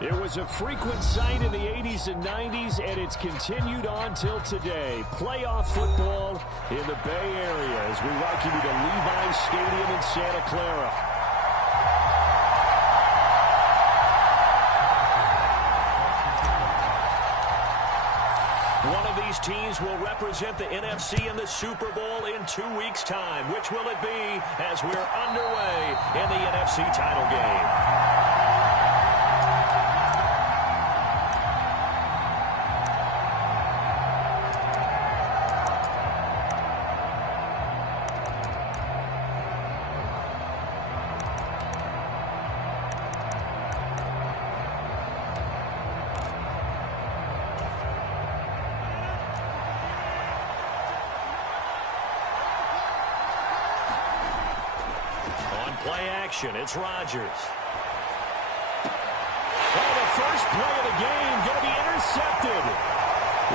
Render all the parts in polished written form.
It was a frequent sight in the 80s and 90s, and it's continued on till today. Playoff football in the Bay Area as we welcome you to Levi's Stadium in Santa Clara. One of these teams will represent the NFC in the Super Bowl in 2 weeks' time. Which will it be as we're underway in the NFC title game? Play action. It's Rodgers. Oh, the first play of the game going to be intercepted.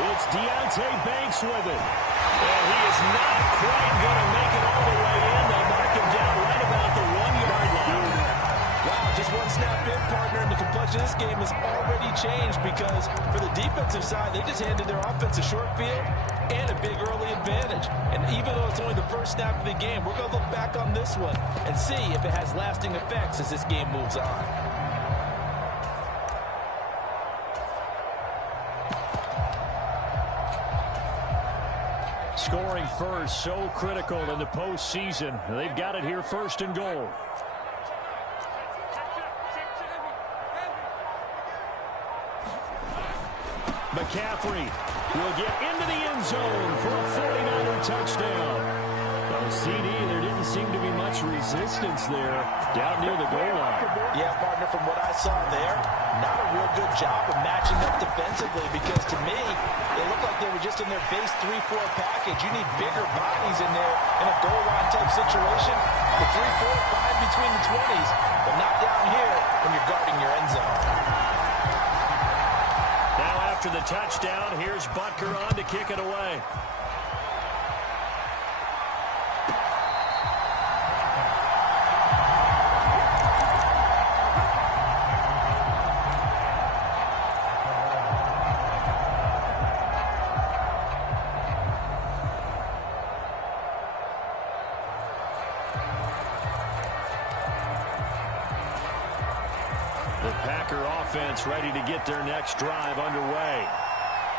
It's Deontay Banks with it. And he is not quite going to make it all the way in. They'll mark him down right about the 1-yard line. Wow, just one snap in, partner, and the complexion of this game has already changed because for the defensive side, they just handed their offense a short field and a big early advantage. And even though it's only the first snap of the game, we're going to look back on this one and see if it has lasting effects as this game moves on. Scoring first, so critical in the postseason. They've got it here, first and goal. McCaffrey will get into the end zone for a 49er touchdown. Well, CD, there didn't seem to be much resistance there down near the goal line. Yeah, partner, from what I saw there, not a real good job of matching up defensively because to me, it looked like they were just in their base 3-4 package. You need bigger bodies in there in a goal line type situation. The 3-4, fine between the 20s, but not down here when you're guarding your end zone. After the touchdown, here's Butker on to kick it away. The Packer offense ready to get their next drive underway.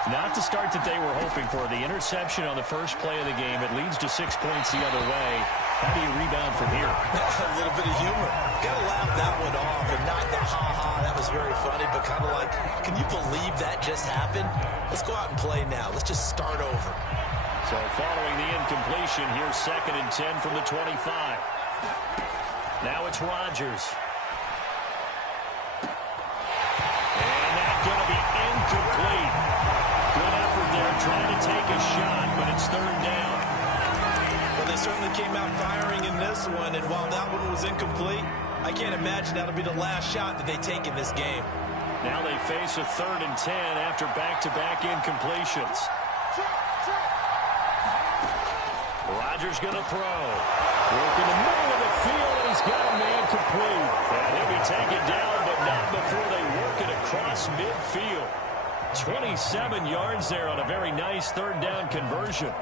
Not the start that they were hoping for. The interception on the first play of the game. It leads to 6 points the other way. How do you rebound from here? A little bit of humor. Got to laugh that one off and not the ha-ha. That was very funny, but kind of like, can you believe that just happened? Let's go out and play now. Let's just start over. So following the incompletion, here's 2nd and 10 from the 25. Now it's Rodgers. Going to be incomplete. Good effort there trying to take a shot, but it's 3rd down. Well, they certainly came out firing in this one, and while that one was incomplete, I can't imagine that'll be the last shot that they take in this game. Now they face a 3rd and 10 after back-to-back incompletions. Rodgers going to throw. Work in the middle of the field, and he's got a man complete. And he'll be taken down, but not before they work it across midfield. 27 yards there on a very nice 3rd down conversion.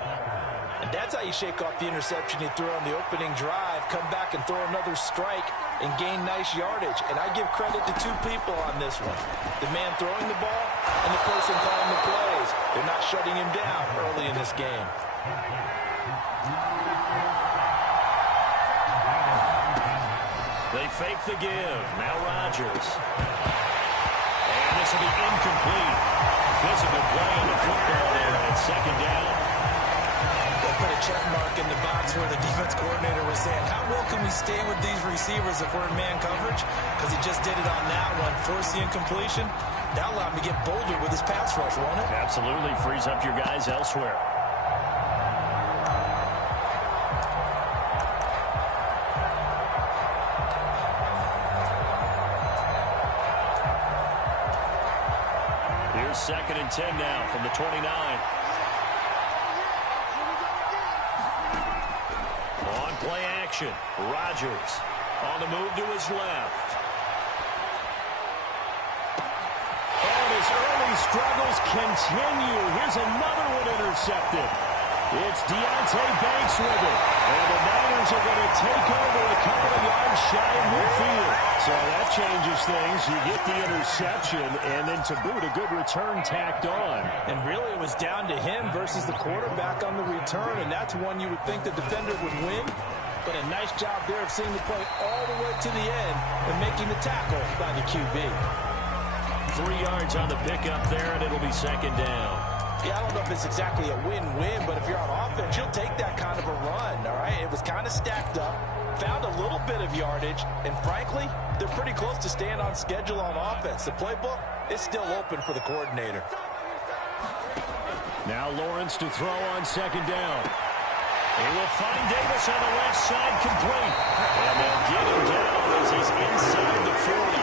And that's how you shake off the interception you threw on the opening drive, come back and throw another strike and gain nice yardage. And I give credit to 2 people on this one. The man throwing the ball and the person calling the plays. They're not shutting him down early in this game. They fake the give. Now Rodgers. And this will be incomplete. Physical play on the football there. It's 2nd down. They'll put a check mark in the box where the defense coordinator was saying, how well can we stay with these receivers if we're in man coverage? Because he just did it on that one. Force the incompletion. That'll allow him to get bolder with his pass rush, won't it? Absolutely. Frees up your guys elsewhere. Here's 2nd and 10 now from the 29. On play action, Rodgers on the move to his left. his early struggles continue. Here's another one intercepted. It's Deontay Banks with it. And the Niners are going to take over a couple of yards shy of midfield. So that changes things. You get the interception, and then to boot, a good return tacked on. And really it was down to him versus the quarterback on the return, and that's one you would think the defender would win. But a nice job there of seeing the play all the way to the end and making the tackle by the QB. 3 yards on the pickup there, and it'll be second down. Yeah, I don't know if it's exactly a win-win, but if you're on offense, you'll take that kind of a run, all right? It was kind of stacked up, found a little bit of yardage, and frankly, they're pretty close to staying on schedule on offense. The playbook is still open for the coordinator. Now Lawrence to throw on second down. He will find Davis on the left side, complete. And they'll get him down as he's inside the 40.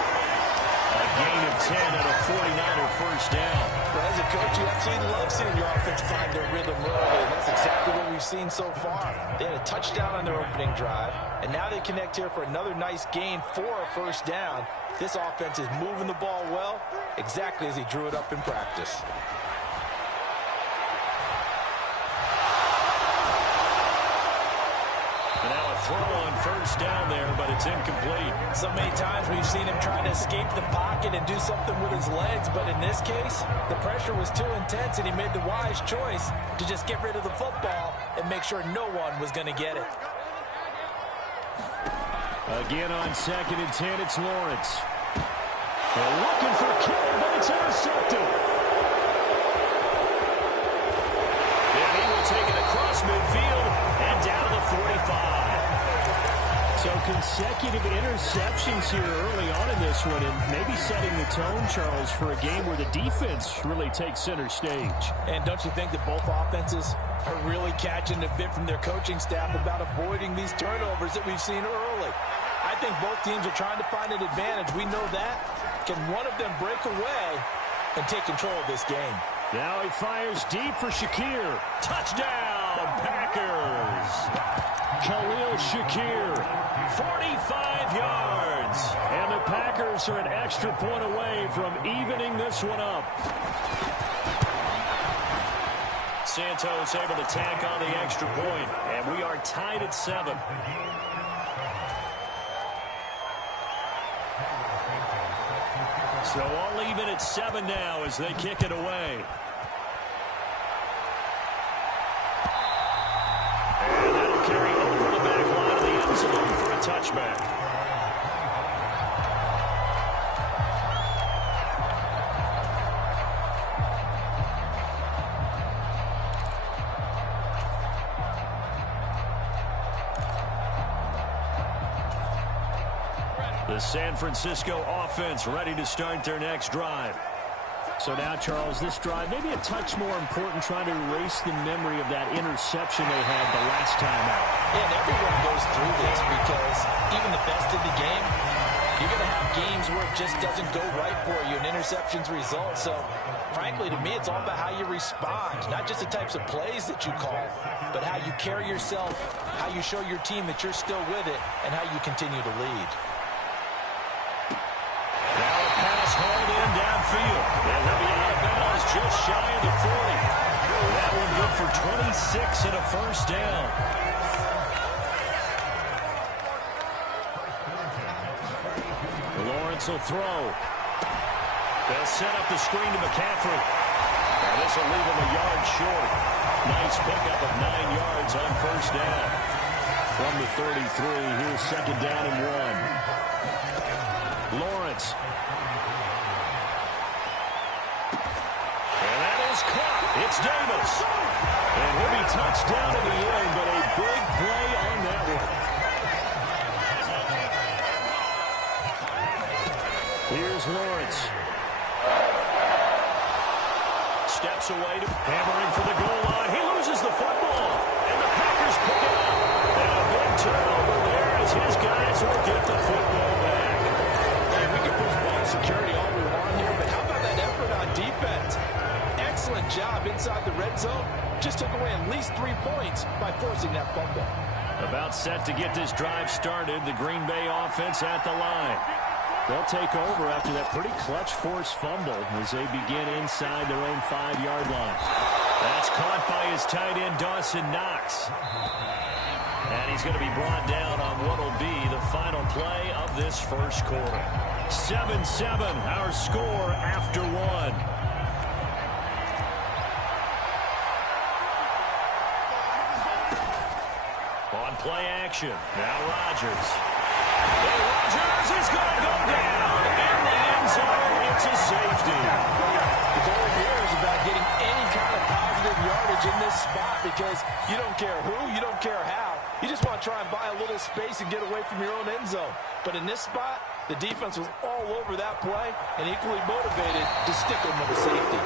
A gain of 10 and a 49er first down. But as a coach, you absolutely love seeing your offense find their rhythm early, and that's exactly what we've seen so far. They had a touchdown on their opening drive, and now they connect here for another nice gain for a first down. This offense is moving the ball well, exactly as he drew it up in practice. Throw on first down there, but it's incomplete. So many times we've seen him trying to escape the pocket and do something with his legs, but in this case, the pressure was too intense, and he made the wise choice to just get rid of the football and make sure no one was going to get it. Again on second and 10, it's Lawrence. They're looking for Kittle, but it's intercepted. And he will take it across midfield and down to the 45. So consecutive interceptions here early on in this one, and maybe setting the tone, Charles, for a game where the defense really takes center stage. And don't you think that both offenses are really catching a bit from their coaching staff about avoiding these turnovers that we've seen early? I think both teams are trying to find an advantage. We know that. Can one of them break away and take control of this game? Now he fires deep for Shakir. Touchdown, Packers! Khalil Shakir, 45 yards. And the Packers are an extra point away from evening this one up. Santos able to tack on the extra point, and we are tied at 7. So all even at 7 now as they kick it away. And that'll carry over the back line of the end zone for a touchback. The San Francisco offense ready to start their next drive. So now, Charles, this drive maybe a touch more important, trying to erase the memory of that interception they had the last time out. Yeah, and everyone goes through this because even the best in the game, you're going to have games where it just doesn't go right for you, and interceptions result. So, frankly, to me, it's all about how you respond, not just the types of plays that you call, but how you carry yourself, how you show your team that you're still with it, and how you continue to lead. Hauled in downfield. And he'll be out of bounds just shy of the 40. That one good for 26 and a first down. Lawrence will throw. They'll set up the screen to McCaffrey. And this will leave him a yard short. Nice pickup of 9 yards on first down. From the 33, here's second down and 1. Lawrence. Caught. It's Davis. And he'll be touched down in the end, but a big play on that one. Here's Lawrence. Steps away to hammering for the goal line. He loses the football. And the Packers pick it up. And a big turnover there as his guys will get the football back. Hey, we can push ball security all we want here, but how about that effort on defense? Excellent job inside the red zone. Just took away at least 3 points by forcing that fumble. About set to get this drive started. The Green Bay offense at the line. They'll take over after that pretty clutch force fumble as they begin inside their own 5-yard line. That's caught by his tight end, Dawson Knox. And he's going to be brought down on what will be the final play of this first quarter. 7-7, our score after one. On play action, now Rodgers. And Rodgers is going to go down in the end zone. It's a safety. The goal here is about getting any kind of positive yardage in this spot because you don't care who, you don't care how. You just want to try and buy a little space and get away from your own end zone. But in this spot, the defense was all over that play and equally motivated to stick them with a safety.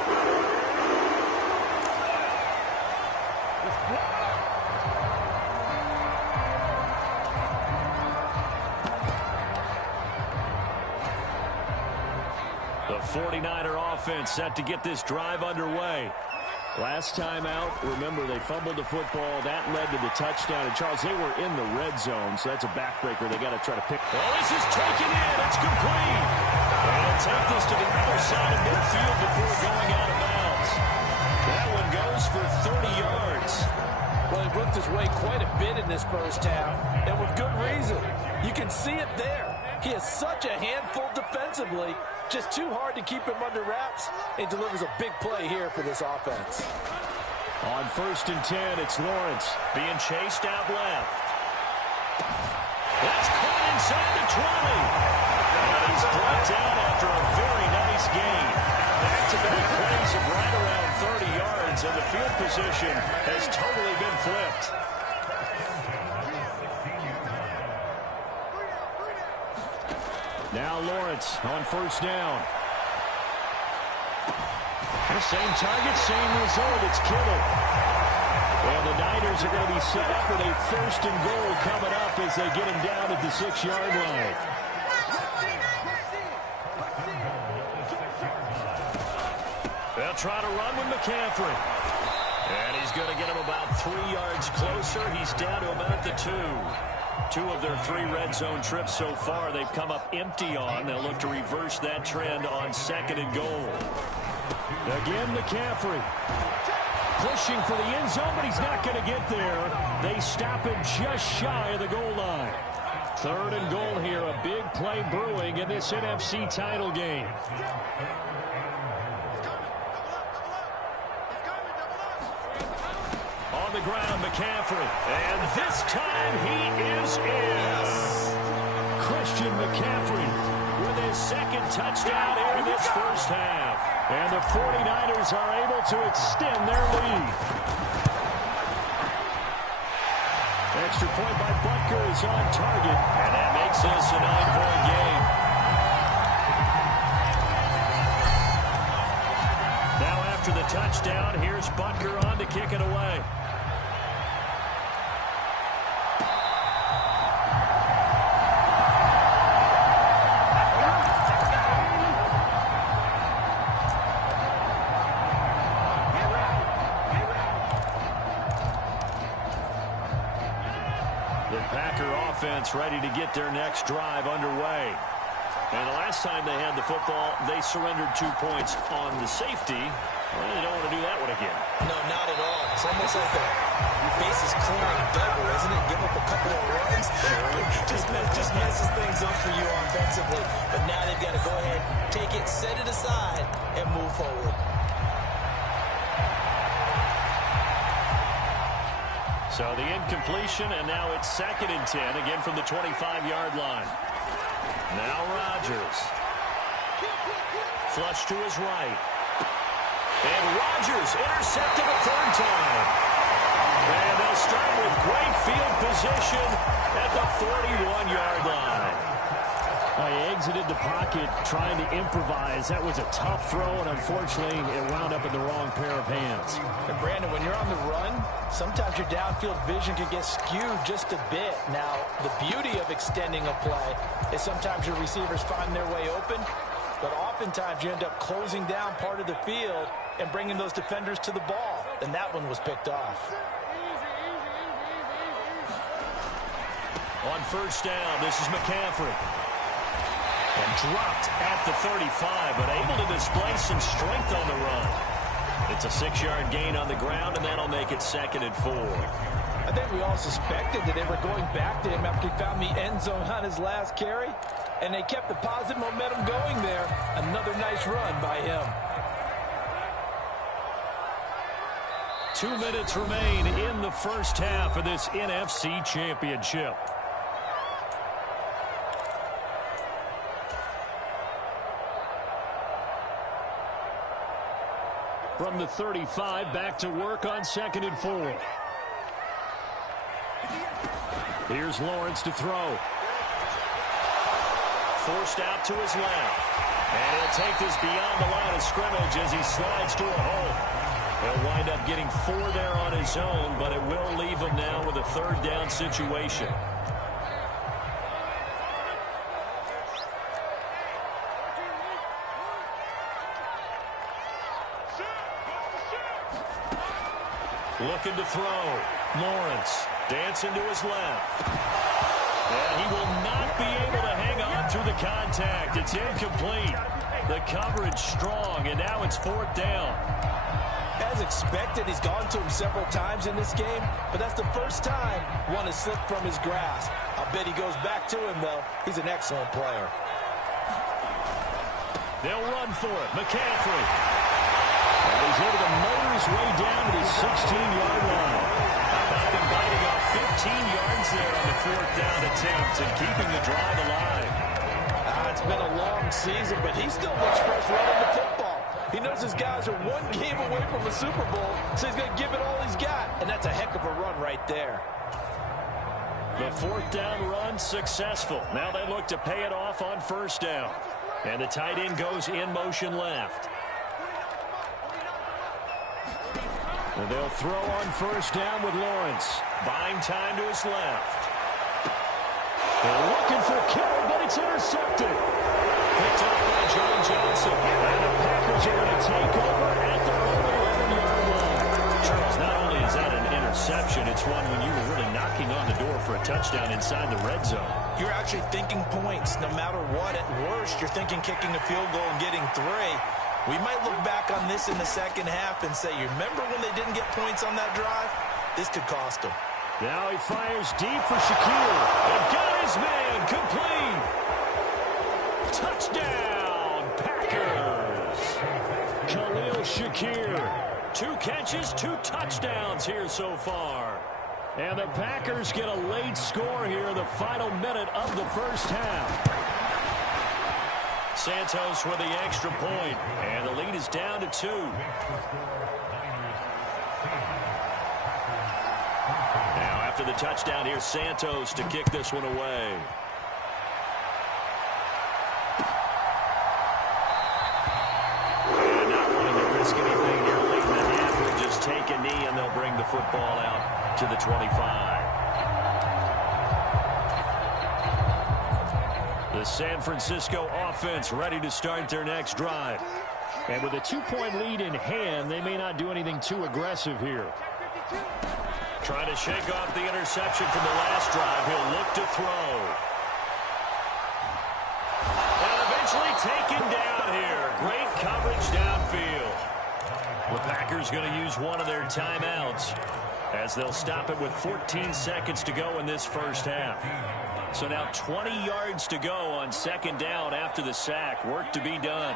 The 49er offense set to get this drive underway. Last time out, remember, they fumbled the football. That led to the touchdown. And, Charles, they were in the red zone, so that's a backbreaker. They got to try to pick. Oh, this is taken in. It's complete. And take this to the other side of midfield before going out of bounds. That one goes for 30 yards. Well, he worked his way quite a bit in this first half, and with good reason. You can see it there. He is such a handful defensively. Just too hard to keep him under wraps, and delivers a big play here for this offense. On 1st and 10, it's Lawrence being chased out left. That's caught inside the 20. And he's brought down after a very nice gain. Back-to-back plays of right around 30 yards, and the field position has totally been flipped. Now Lawrence on 1st down. The same target, same result. It's Kittle. And the Niners are going to be set up with a 1st and goal coming up as they get him down at the 6-yard line. They'll try to run with McCaffrey. And he's going to get him about 3 yards closer. He's down to about the 2. 2 of their 3 red zone trips so far they've come up empty on. They'll look to reverse that trend on 2nd and goal. Again, McCaffrey pushing for the end zone, but he's not going to get there. They stop him just shy of the goal line. 3rd and goal here, a big play brewing in this NFC title game. On the ground, McCaffrey. And this time he is in. Christian McCaffrey with his 2nd touchdown here in this first half. And the 49ers are able to extend their lead. Extra point by Butker is on target. And that makes this a 9-point game. Now after the touchdown, here's Butker on to kick it away. Ready to get their next drive underway. And the last time they had the football, they surrendered 2 points on the safety. Well, they don't want to do that one again. No, not at all. It's almost like the bases clearing double, isn't it? Give up a couple of runs. just messes things up for you offensively. But now they've got to go ahead, take it, set it aside, and move forward. So the incompletion, and now it's 2nd and 10, again from the 25-yard line. Now Rodgers. Flush to his right. And Rodgers intercepted a 3rd time. And they'll start with great field position at the 41-yard line. He exited the pocket trying to improvise. That was a tough throw, and unfortunately, it wound up in the wrong pair of hands. And Brandon, when you're on the run, sometimes your downfield vision can get skewed just a bit. Now, the beauty of extending a play is sometimes your receivers find their way open, but oftentimes you end up closing down part of the field and bringing those defenders to the ball, and that one was picked off. On 1st down, this is McCaffrey. And dropped at the 35, but able to display some strength on the run. It's a 6-yard gain on the ground, and that'll make it 2nd and 4. I think we all suspected that they were going back to him after he found the end zone on his last carry, and they kept the positive momentum going there. Another nice run by him. 2 minutes remain in the first half of this NFC Championship. From the 35, back to work on 2nd and 4. Here's Lawrence to throw. Forced out to his left. And he'll take this beyond the line of scrimmage as he slides to a hole. He'll wind up getting 4 there on his own, but it will leave him now with a 3rd down situation. Looking to throw. Lawrence dancing to his left. And he will not be able to hang on through the contact. It's incomplete. The coverage strong, and now it's 4th down. As expected, he's gone to him several times in this game, but that's the first time one has slipped from his grasp. I bet he goes back to him, though. He's an excellent player. They'll run for it. McCaffrey. And he's able to motor his way down to the 16-yard line. How about them biting off 15 yards there on the 4th down attempt and keeping the drive alive? It's been a long season, but he still looks fresh running the football. He knows his guys are 1 game away from the Super Bowl, so he's going to give it all he's got, and that's a heck of a run right there. The 4th down run successful. Now they look to pay it off on 1st down. And the tight end goes in motion left. And they'll throw on 1st down with Lawrence. Buying time to his left. They're looking for Kittle, but it's intercepted. Picked up by John Johnson. And the Packers are going to take over at their own 11-yard line. Charles, not only is that an interception, it's one when you were really knocking on the door for a touchdown inside the red zone. You're actually thinking points. No matter what, at worst, you're thinking kicking a field goal and getting 3. We might look back on this in the second half and say, you remember when they didn't get points on that drive? This could cost them. Now he fires deep for Shakir. And got his man complete. Touchdown, Packers. Khalil Shakir. 2 catches, 2 touchdowns here so far. And the Packers get a late score here in the final minute of the first half. Santos with the extra point, and the lead is down to 2. Now after the touchdown, here's Santos to kick this one away. And not wanting to risk anything here late in the half, will just take a knee, and they'll bring the football out to the 25. The San Francisco offense ready to start their next drive. And with a 2-point lead in hand, they may not do anything too aggressive here. Trying to shake off the interception from the last drive. He'll look to throw. And eventually taken down here. Great coverage downfield. The Packers going to use one of their timeouts as they'll stop it with 14 seconds to go in this first half. So now 20 yards to go on 2nd down after the sack. Work to be done.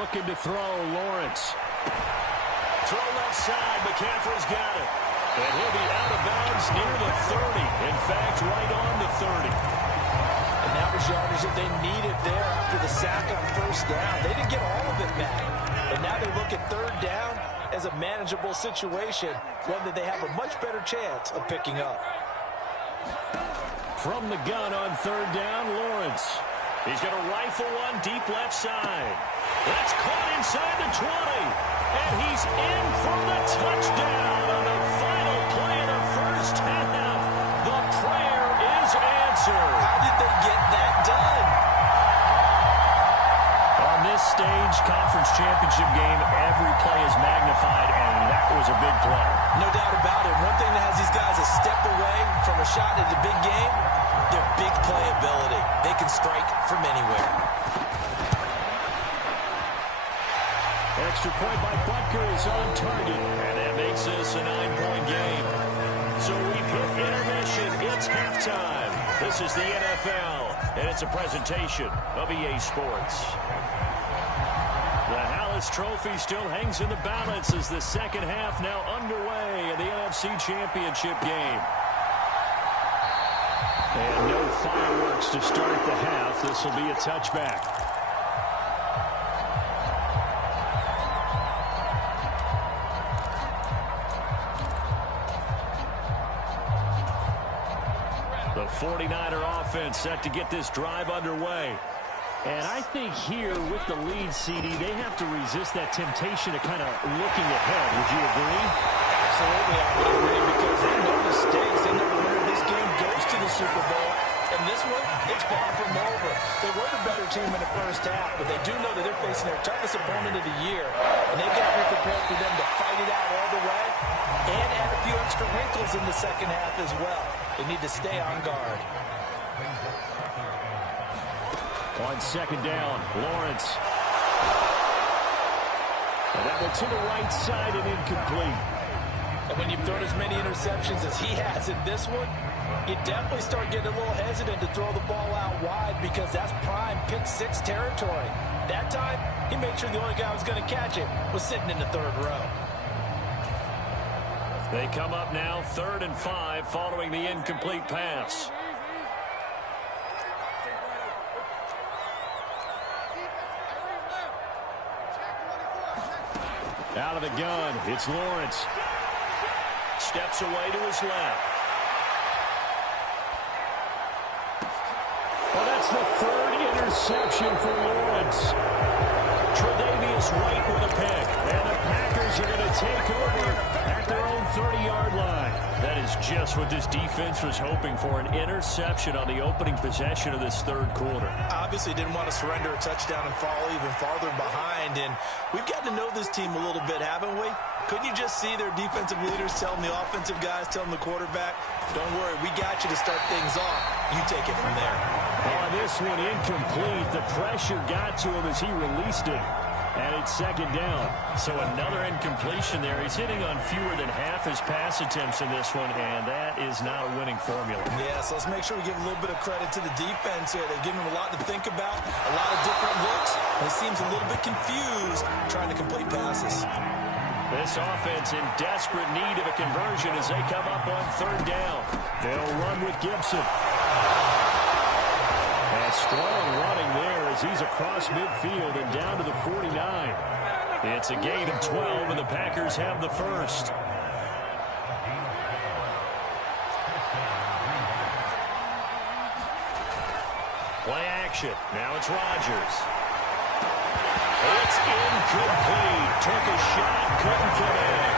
Looking to throw, Lawrence. Throw left side. McCaffrey's got it. And he'll be out of bounds near the 30. In fact, right on the 30. And that was yardage that they needed there after the sack on 1st down. They didn't get all of it back. And now they look at 3rd down as a manageable situation, one that they have a much better chance of picking up. From the gun on 3rd down, Lawrence. He's going to rifle one deep left side. That's caught inside the 20. And he's in for the touchdown on the final play of the first half. The prayer is answered. How did they get that done? On this stage, conference championship game, every play is magnified, and that was a big play. No doubt about it. One thing that has these guys a step away from a shot at the big game, their big playability. They can strike from anywhere. Extra point by Butker is on target. And that makes this a 9-point game. So we've hit intermission. It's halftime. This is the NFL, and it's a presentation of EA Sports. The Hallis Trophy still hangs in the balance as the second half now underway in the NFC Championship game. And no fireworks to start the half. This will be a touchback. The 49er offense set to get this drive underway. And I think here with the lead, CD, they have to resist that temptation of kind of looking ahead. Would you agree? Absolutely, I would agree, because they know the stakes. They know the winner of this game goes to the Super Bowl. And this one, it's far from over. They were the better team in the first half, but they do know that they're facing their toughest opponent of the year. And they've got to be prepared for them to fight it out all the way and add a few extra wrinkles in the second half as well. They need to stay on guard. On second down, Lawrence. And that one to the right side and incomplete. And when you've thrown as many interceptions as he has in this one, you definitely start getting a little hesitant to throw the ball out wide, because that's prime pick six territory. That time, he made sure the only guy who was going to catch it was sitting in the third row. They come up now 3rd and 5 following the incomplete pass. Out of the gun, it's Lawrence. Steps away to his left. Well, that's the 3rd interception for Lawrence. Tre'Davious White with a pick. And the Packers are going to take over at their own 30-yard line. That is just what this defense was hoping for, an interception on the opening possession of this third quarter. Obviously didn't want to surrender a touchdown and fall even farther behind, and we've gotten to know this team a little bit, haven't we? Couldn't you just see their defensive leaders telling the offensive guys, telling the quarterback, don't worry, we got you to start things off. You take it from there. On this one, incomplete. The pressure got to him as he released it. And it's second down. So another incompletion there. He's hitting on fewer than half his pass attempts in this one, and that is not a winning formula. Yeah, so let's make sure we give a little bit of credit to the defense here. They've given him a lot to think about, a lot of different looks. He seems a little bit confused trying to complete passes. This offense in desperate need of a conversion as they come up on 3rd down. They'll run with Gibson. And strong running there as he's across midfield and down to the 49. It's a gain of 12, and the Packers have the first. Play action. Now it's Rodgers. It's incomplete. Took a shot, couldn't get in.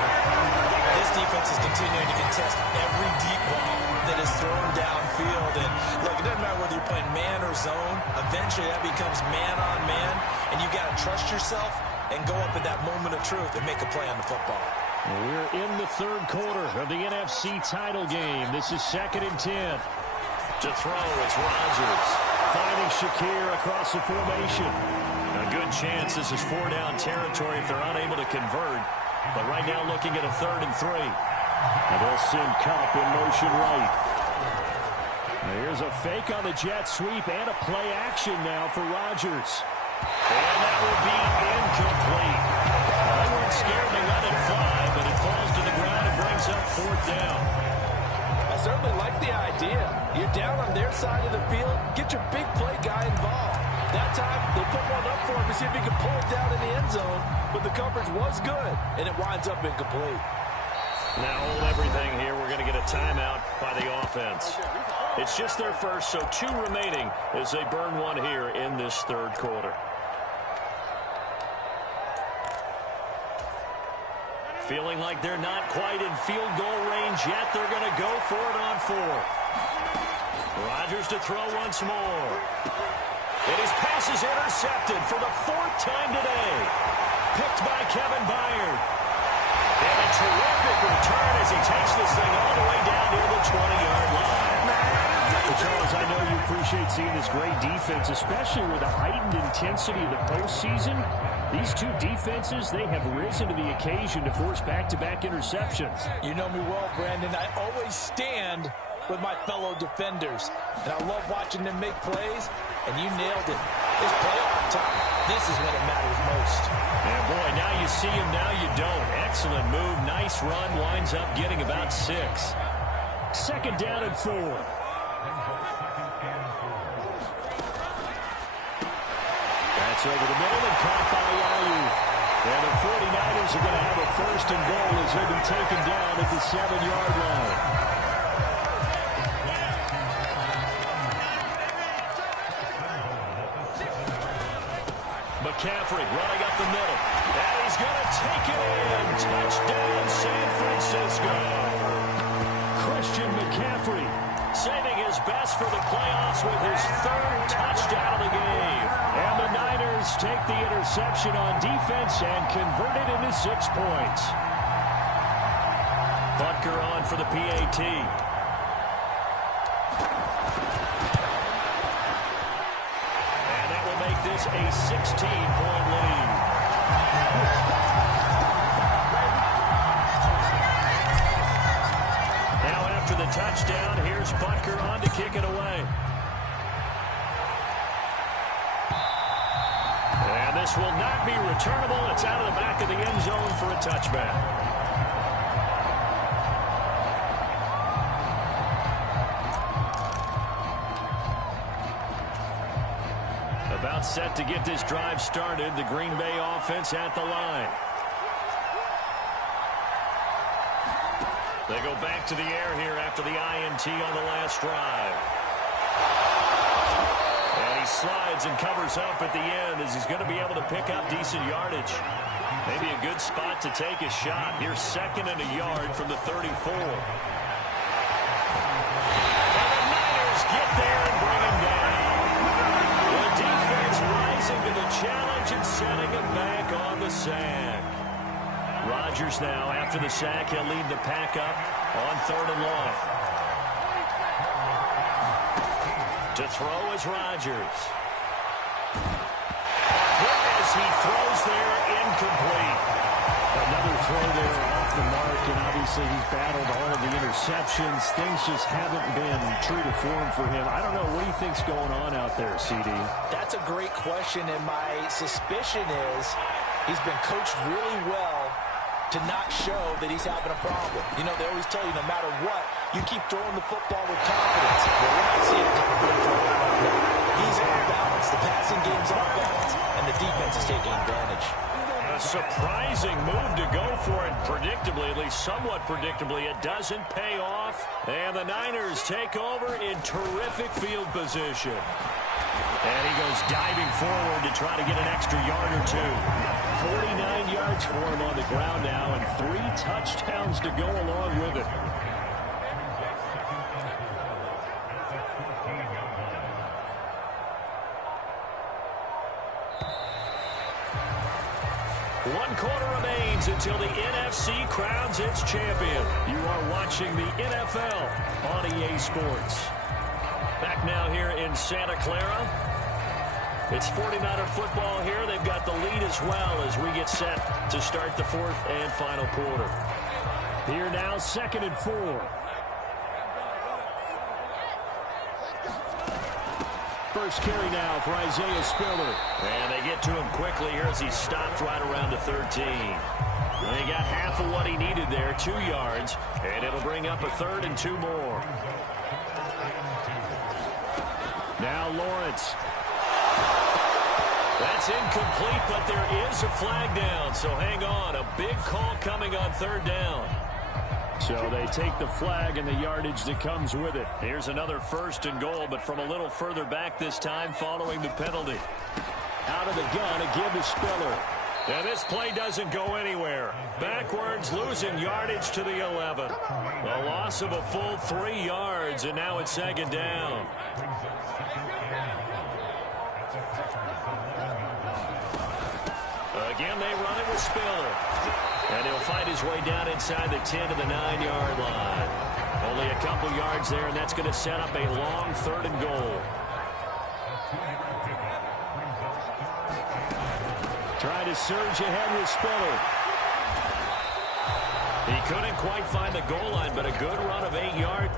This defense is continuing to contest every deep ball that is thrown downfield. And look, it doesn't matter whether you're playing man or zone. Eventually that becomes man on man, and you've got to trust yourself and go up in that moment of truth and make a play on the football. We're in the 3rd quarter of the NFC title game. This is 2nd and 10. To throw, it's Rodgers. Finding Shakir across the formation. A good chance this is 4-down territory if they're unable to convert. But right now looking at a 3rd and 3. And they'll send Cup in motion right. Here's a fake on the jet sweep and a play action now for Rodgers. And that will be incomplete. They weren't scared to let it fly, but it falls to the ground and brings up 4th down. I certainly like the idea. You're down on their side of the field. Get your big play guy involved. That time, they put one up for him to see if he could pull it down in the end zone, but the coverage was good, and it winds up incomplete. Now hold everything here. We're going to get a timeout by the offense. It's just their first, so 2 remaining as they burn one here in this 3rd quarter. Feeling like they're not quite in field goal range yet. They're going to go for it on 4th. Rodgers to throw once more. And his pass is intercepted for the 4th time today. Picked by Kevin Byard. And a terrific return as he takes this thing all the way down near the 20-yard line. The Charles, I know you appreciate seeing this great defense, especially with the heightened intensity of the postseason. These two defenses, they have risen to the occasion to force back-to-back interceptions. You know me well, Brandon. I always stand with my fellow defenders. And I love watching them make plays, and you nailed it. It's playoff time. This is when it matters most. And boy, now you see him, now you don't. Excellent move, nice run, winds up getting about 6. Second down and 4. That's over the middle and caught by Ayuk. And the 49ers are going to have a first and goal as he'll be taken down at the 7-yard line. McCaffrey running up the middle. And he's going to take it in. Touchdown, San Francisco. Christian McCaffrey saving his best for the playoffs with his 3rd touchdown of the game. And the Niners take the interception on defense and convert it into 6 points. Butker on for the PAT. And that will make this a 16-point lead. Now after the touchdown, here's Butker on to kick it away. And this will not be returnable. It's out of the back of the end zone for a touchback. About set to get this drive started. The Green Bay offense at the line. They go back to the air here after the INT on the last drive. And he slides and covers up at the end as he's going to be able to pick up decent yardage. Maybe a good spot to take a shot. Here's 2nd and a yard from the 34. And the Niners get there and bring him down. The defense rising to the challenge and setting him back on the sack. Rodgers now, after the sack, he'll lead the pack up on 3rd and long. To throw is Rodgers. As he throws there, incomplete. Another throw there off the mark, and obviously he's battled all of the interceptions. Things just haven't been true to form for him. I don't know. What do you think's going on out there, CD? That's a great question, and my suspicion is he's been coached really well to not show that he's having a problem. You know, they always tell you no matter what, you keep throwing the football with confidence. Well, we're not seeing confidence right now. He's off balance, the passing game's off balance, and the defense is taking advantage. A surprising move to go for it, predictably, at least somewhat predictably. It doesn't pay off, and the Niners take over in terrific field position. And he goes diving forward to try to get an extra yard or 2. 49 yards for him on the ground now, and 3 touchdowns to go along with it. One quarter remains until the NFC crowns its champion. You are watching the NFL on EA Sports. Back now here in Santa Clara. It's 49er football here. They've got the lead as well as we get set to start the 4th and final quarter. Here now, 2nd and 4. First carry now for Isaiah Spiller. And they get to him quickly here as he stopped right around the 13. And he got half of what he needed there, 2 yards. And it'll bring up a 3rd and 2 more. Now Lawrence. That's incomplete, but there is a flag down. So hang on. A big call coming on 3rd down. So they take the flag and the yardage that comes with it. Here's another 1st and goal, but from a little further back this time following the penalty. Out of the gun, a give to Spiller. And this play doesn't go anywhere. Backwards, losing yardage to the 11. A loss of a full 3 yards, and now it's 2nd down. Again, they run it with Spiller. And he'll fight his way down inside the 10 to the 9-yard line. Only a couple yards there, and that's going to set up a long 3rd and goal. Trying to surge ahead with Spiller. He couldn't quite find the goal line, but a good run of 8 yards.